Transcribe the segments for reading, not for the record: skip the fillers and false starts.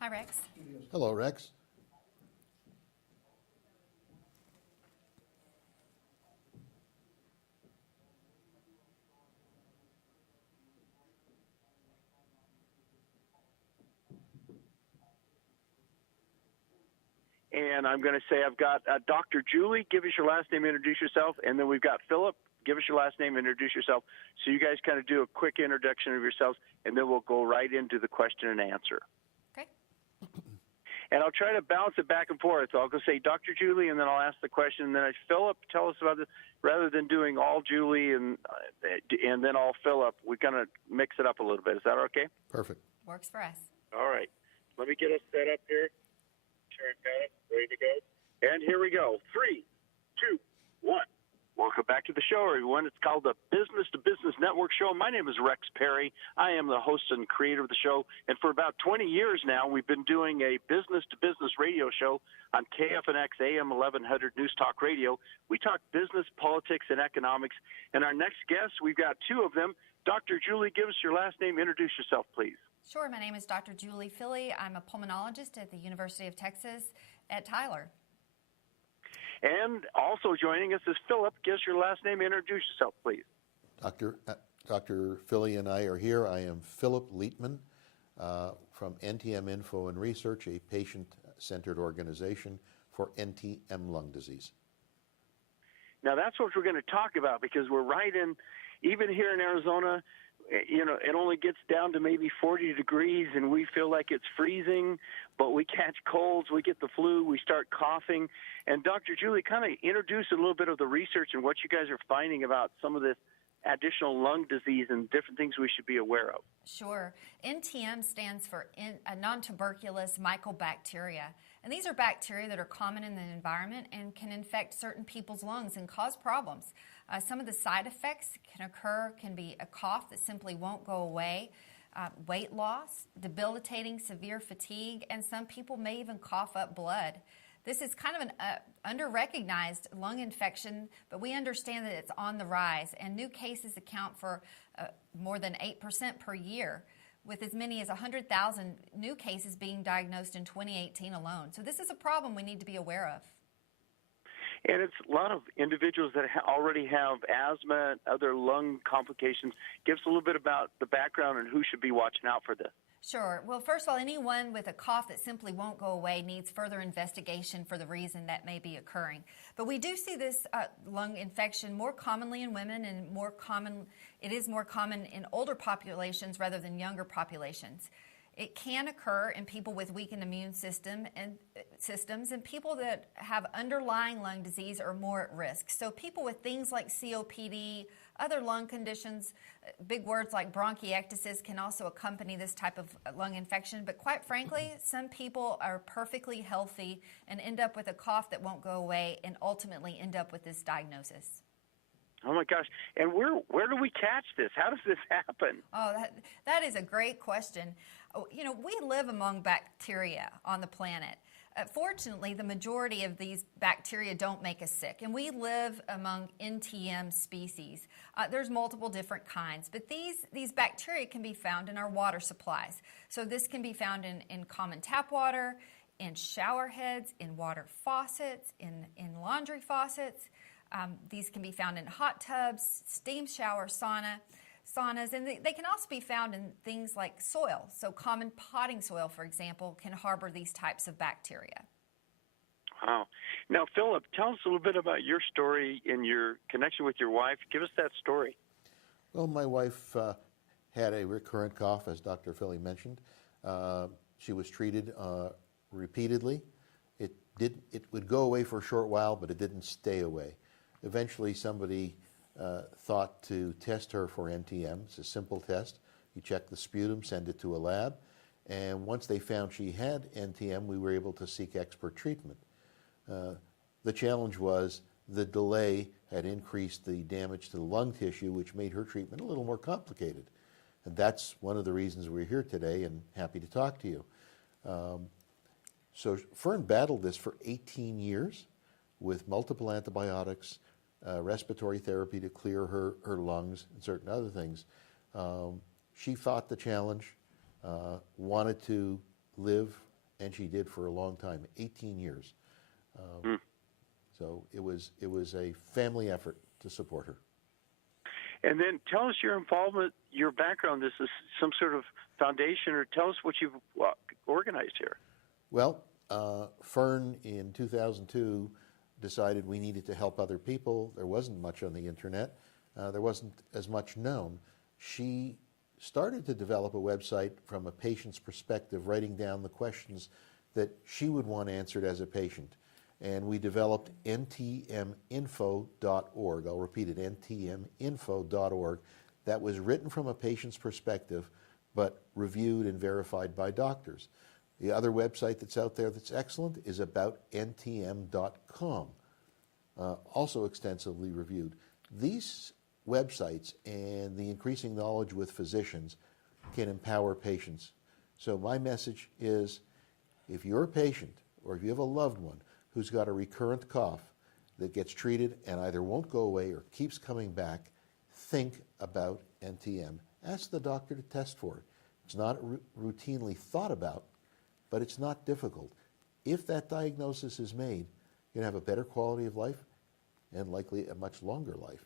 Hi, Rex. Hello, Rex. And I'm going to say I've got Dr. Julie. Give us your last name, introduce yourself. And then we've got Philip. Give us your last name, introduce yourself. So you guys kind of do a quick introduction of yourselves, and then we'll go right into the question and answer. Okay. And I'll try to bounce it back and forth. I'll go say Dr. Julie, and then I'll ask the question, and then Philip, tell us about this. Rather than doing all Julie and then all Philip, we kind of mix it up a little bit. Is that okay? Perfect. Works for us. All right. Let me get us set up here. Sure, I've got it. Ready to go. And here we go. 3, 2, 1. Welcome back to the show, everyone. It's called the Business to Business Network Show. My name is Rex Perry. I am the host and creator of the show. And for about 20 years now, we've been doing a business to business radio show on KFNX AM 1100 News Talk Radio. We talk business, politics, and economics. And our next guests, we've got two of them. Dr. Julie, give us your last name. Introduce yourself, please. Sure. My name is Dr. Julie Philly. I'm a pulmonologist at the University of Texas at Tyler. And also joining us is Philip. Give us your last name. Introduce yourself, please. Dr. Philly and I are here. I am Philip Lietman from NTM Info and Research, a patient-centered organization for Ntm Lung Disease. Now, that's what we're going to talk about because we're right in, even here in Arizona, you know, it only gets down to maybe 40 degrees and we feel like it's freezing, but we catch colds, we get the flu, we start coughing. And Dr. Julie, kind of introduce a little bit of the research and what you guys are finding about some of this additional lung disease and different things we should be aware of. Sure. NTM stands for non-tuberculous mycobacteria. And these are bacteria that are common in the environment and can infect certain people's lungs and cause problems. Some of the side effects can be a cough that simply won't go away, weight loss, debilitating severe fatigue, and some people may even cough up blood. This is kind of an under-recognized lung infection, but we understand that it's on the rise, and new cases account for more than 8% per year, with as many as 100,000 new cases being diagnosed in 2018 alone. So this is a problem we need to be aware of. And it's a lot of individuals that already have asthma, other lung complications. Give us a little bit about the background and who should be watching out for this. Sure. Well, first of all, anyone with a cough that simply won't go away needs further investigation for the reason that may be occurring. But we do see this lung infection more commonly in women and it is more common in older populations rather than younger populations. It can occur in people with weakened immune systems and people that have underlying lung disease are more at risk. So people with things like COPD, other lung conditions, big words like bronchiectasis can also accompany this type of lung infection. But quite frankly, some people are perfectly healthy and end up with a cough that won't go away and ultimately end up with this diagnosis. Oh, my gosh. And where do we catch this? How does this happen? Oh, that is a great question. You know, we live among bacteria on the planet. Fortunately, the majority of these bacteria don't make us sick, and we live among NTM species. There's multiple different kinds, but these bacteria can be found in our water supplies. So this can be found in common tap water, in shower heads, in water faucets, in laundry faucets. These can be found in hot tubs, steam shower, saunas, and they can also be found in things like soil. So common potting soil, for example, can harbor these types of bacteria. Wow. Now, Philip, tell us a little bit about your story and your connection with your wife. Give us that story. Well, my wife had a recurrent cough, as Dr. Philly mentioned. She was treated repeatedly. It would go away for a short while, but it didn't stay away. Eventually, somebody thought to test her for NTM. It's a simple test. You check the sputum, send it to a lab, and once they found she had NTM, we were able to seek expert treatment. The challenge was the delay had increased the damage to the lung tissue, which made her treatment a little more complicated. And that's one of the reasons we're here today and happy to talk to you. So Fern battled this for 18 years with multiple antibiotics, respiratory therapy to clear her lungs, and certain other things. She fought the challenge, wanted to live and she did for a long time, 18 years. So it was a family effort to support her. And then tell us your involvement, your background. This is some sort of foundation, or tell us what you've organized here. Well, Fern in 2002 decided we needed to help other people. There wasn't much on the internet. There wasn't as much known. She started to develop a website from a patient's perspective, writing down the questions that she would want answered as a patient. And we developed ntminfo.org. I'll repeat it, ntminfo.org. That was written from a patient's perspective, but reviewed and verified by doctors. The other website that's out there that's excellent is aboutntm.com, also extensively reviewed. These websites and the increasing knowledge with physicians can empower patients. So my message is, if you're a patient or if you have a loved one who's got a recurrent cough that gets treated and either won't go away or keeps coming back, think about NTM. Ask the doctor to test for it. It's not routinely thought about, but it's not difficult. If that diagnosis is made, you're going to have a better quality of life and likely a much longer life.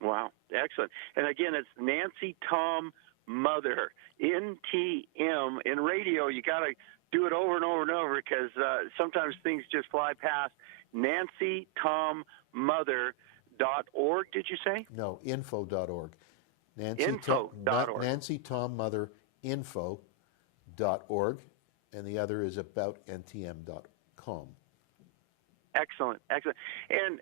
Wow, excellent. And again, it's Nancy Tom Mother, NTM. In radio, you got to do it over and over and over because sometimes things just fly past. NancyTomMother.org, did you say? No, info.org. Info.org. NancyTomMotherInfo.org, and the other is aboutntm.com. Excellent, excellent. And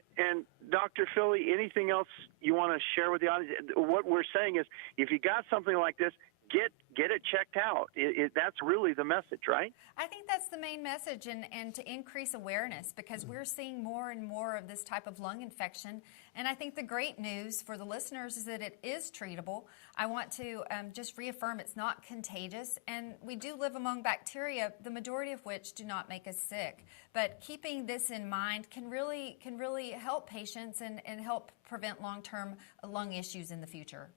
Dr. Philly, anything else you want to share with the audience? What we're saying is, if you got something like this, get it checked out. That's really the message, right? I think that's the main message, and to increase awareness, because we're seeing more and more of this type of lung infection. And I think the great news for the listeners is that it is treatable. I want to just reaffirm it's not contagious, and we do live among bacteria, the majority of which do not make us sick. But keeping this in mind can really help patients and help prevent long-term lung issues in the future.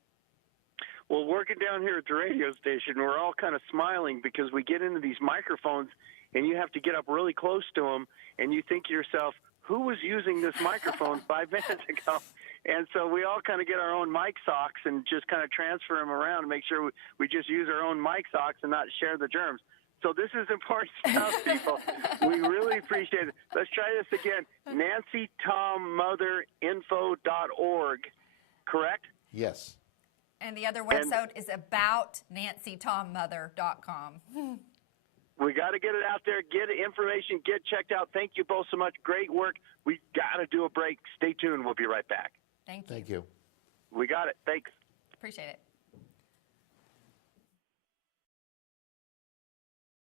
Well, working down here at the radio station, we're all kind of smiling because we get into these microphones and you have to get up really close to them, and you think to yourself, who was using this microphone 5 minutes ago? And so we all kind of get our own mic socks and just kind of transfer them around and make sure we just use our own mic socks and not share the germs. So this is important stuff, people. We really appreciate it. Let's try this again. NancyTomMotherInfo.org, correct? Yes. And the other website is aboutNancyTomMother.com. We got to get it out there, get information, get checked out. Thank you both so much. Great work. We got to do a break. Stay tuned. We'll be right back. Thank you. Thank you. We got it. Thanks. Appreciate it.